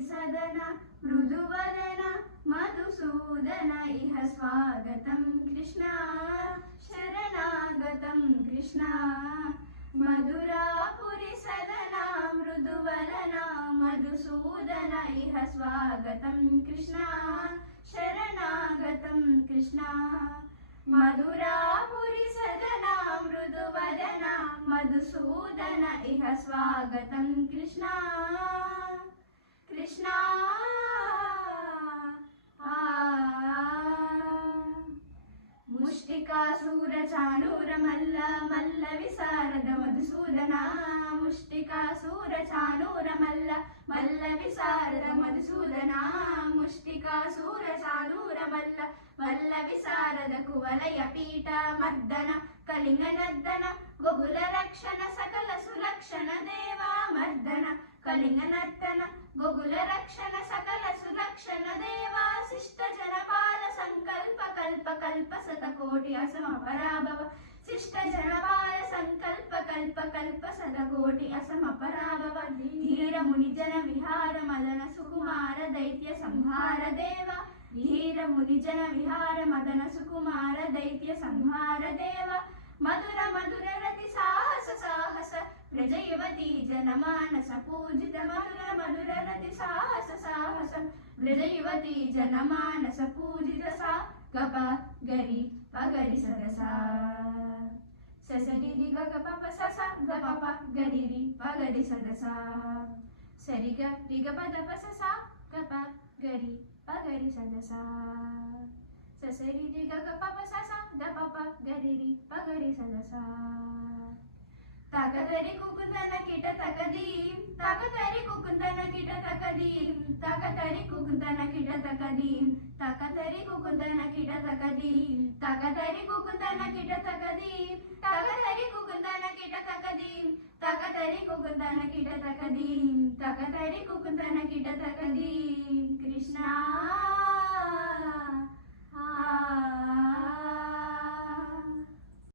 सदन मृदुवदन मधुसूदन इह स्वागतं कृष्ण शरणागतं कृष्ण मधुरापुरी सदन मृदुवदन मधुसूदन इह स्वागतं कृष्ण शरणागतं कृष्ण मधुरापुरी सदन मृदुवदन मधुसूदन इह स्वागतं कृष्ण कृष्ण मुष्टिकासूर चाणूर मल्ल मल्ल विशारद मधुसूदन मुष्टिकासूर चाणूर मल्ल मल्ल विशारद मधुसूदन मुष्टिकासूर चाणूर मल्ल मल्ल विशारद कुवलय पीठ मर्दन कलिंगनर्दन गोकुल रक्षण सकल सुलक्षण देवा मर्दन कलिंगनर्दन गोकुल रक्षण सकल सुलक्षण देवा शिष्ट जनपाल संकल्प कल्प कल्प शतकोटि असम पराभव शिष्ट जनपाल संकल्प कल्प कल्प शतकोटि असम पराभव धीर मुनि जन विहार मदन सुकुमार दैत्य संहार देवा धीर मुनि जन विहार मदन सुकुमार दैत्य संहार देवा मधुर मधुर रति साहस साहस व्रजयुवती जनमानस पूजित मधुर मधुर रति साहस साहस व्रजयुवती जनमानस पूजित सा गप गरि पगरि सदसा ससरि रि ग प प स स ग प प गरि रि पगरि सदसा सरि ग रि ग प द प स सा ग प गरि पगरि सदसा ससरि रि ग प प स स ग प प गरि रि पगरि सदसा ताकतरी कुकुंदन कीट तकदीम ताकतरी कुकुंदन कीट तकदीम ताकतरी कुकुंदन कीट तकदीम ताकतरी कुकुंदन कीट तकदीम ताकतरी कुकुंदन कीट तकदीम ताकतरी कुकुंदन कीट तकदीम ताकतरी कुकुंदन कीट तकदीम ताकतरी कुकुंदन कीट तकदीम